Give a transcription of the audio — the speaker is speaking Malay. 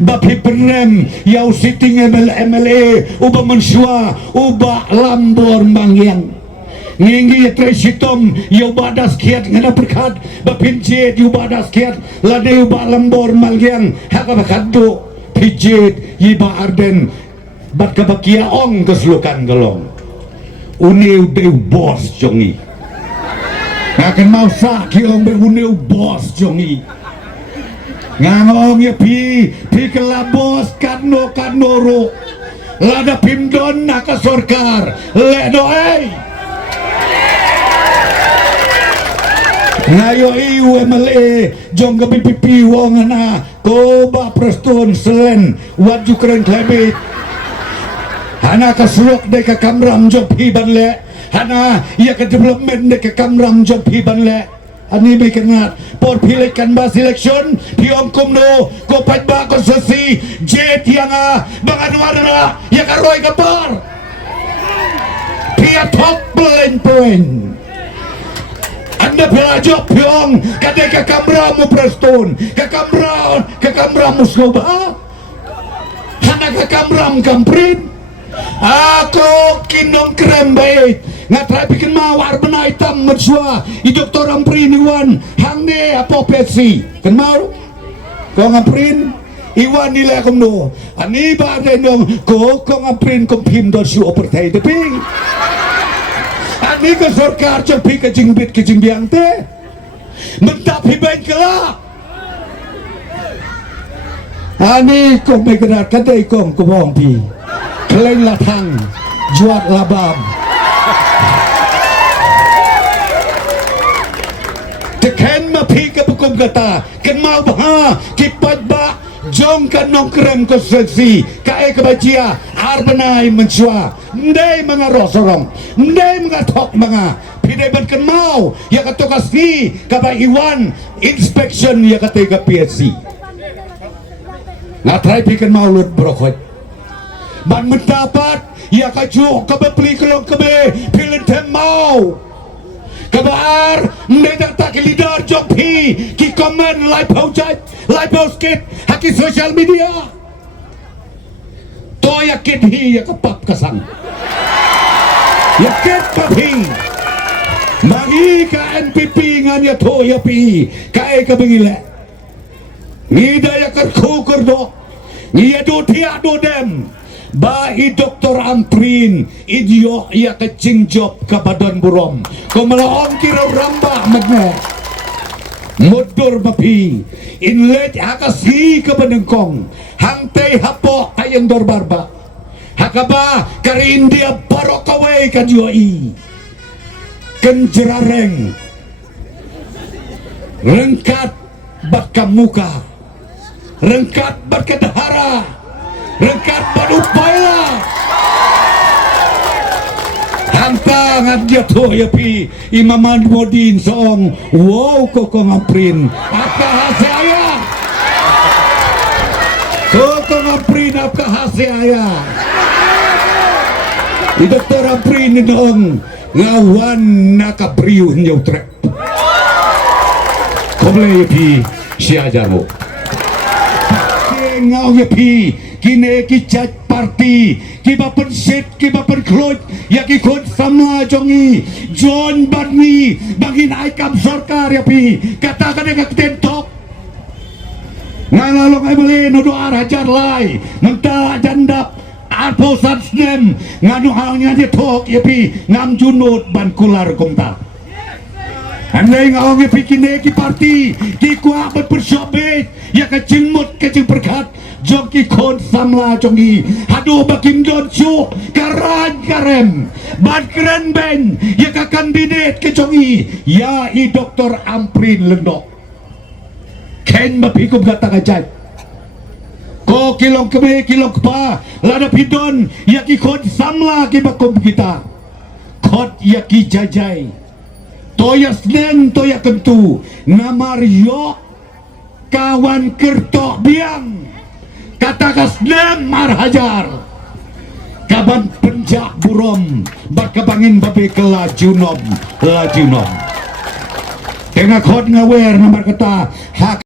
bapi penem yau sitting MLA uba mensua uba lambor mangyang ngingi tresitom yau badas kiat ngana berkat bapinjet yau badas kiat lade uba lambor mangyang haka bakado pijet yiba arden bat kabakia ong keslukan galong uniu deu bos jongi ngaken mau sak kiong beruniu bos jongi ngangong ya pi kelabos kadno ro lada pimdon naka sorkar le doei ngayo iu MLA jong gabi pipi wong na ko ba preston selen waju keren klebit hana kasulok de ka kamram job hiban le hana ya ka development de ka kamram job hiban le ani may kangat por pilikan ba seleksyon piyong kumno ko pa ko sa si jet yang mga nuwara ya karoy kapar pia top point anda pelajo piyong kade ka kamra mo preston ka kamra mo soba hana ka kamram kamprin ako kinong krembait nga trapikin mawar benay tam madswa i Dr. Amprin iwan hangne apopetsi kan mau kong Amprin iwan nila kong no ani ba rin yung kong Amprin kong pimdo si opertay deping ani ka sorkar chong pi ka jingbit ka jingbiang te magtapi bain ka la ani kong may ganat kaday kong kumong pi kalain latang juat labab teken mapi ka bukom kata ken mau bah kipat ba jong kan nongkrem ko sensi kae kabajia arbanai mensua ndai mga rosorong ndai mga tok mga pide ban ken mau ya katokas ni kaba iwan inspection ya katega PSC na try pikan mau lut brokot ban mendapat ya kaju kabepli kelong kebe pilentem mau kabar mendak tak leader jok pi ki komen live post kit haki social media to ya kit hi ya kapap kasang ya kit papi magi ka NPP ngan ya to ya pi kae ka bengile ngida ya kerkukur do ngia do tia do dem bahi Dr. Amprin idio ia kecing job ke badan burom ko malaong kira ramba magne modur bapi inlet hakasi ke benengkong hangtei hapo ayang dorbarba hakaba kari India barokawai kajuai kenjerareng rengkat bat kamuka rengkat bat kedahara rengkat badupaya hantangan dia tuh ya pi Imaman Modin song wow koko Amprin apa hasilnya koko Amprin apa hasilnya di Dr. Amprin dong ngawan nakabriun yung trek komple ya pi siya mo ngau ya pi kine ki chat party ki bapen set ki bapen kloj ya ki kon sama jongi John Badni bangin aikam sorkar ya pi katakan yang ketentok ngalalong ay mali no doar hajar lay magta jandap alposan snem nganu halnya dia tok ya pi ngam junut ban kular komta andai ngawang ya pi kine ki party ki kuah berpersobet ya kecil mut kecil berkat joki kon samla jongi hadu bakim don su karan karem ban keren ben ya ka kandidat ke jongi ya i Dr. Amprin lendok ken mapikum kata kajat ko kilong kebe kilong kepa lada pidon ya ki kon samla ki bakum kita kot ya ki jajai toya snen toya kentu namaryo kawan kertok biang kata kasnem marhajar kaban penjak burom bakabangin babi kelajunom lajunom tengah kod ngawer nomor kata hak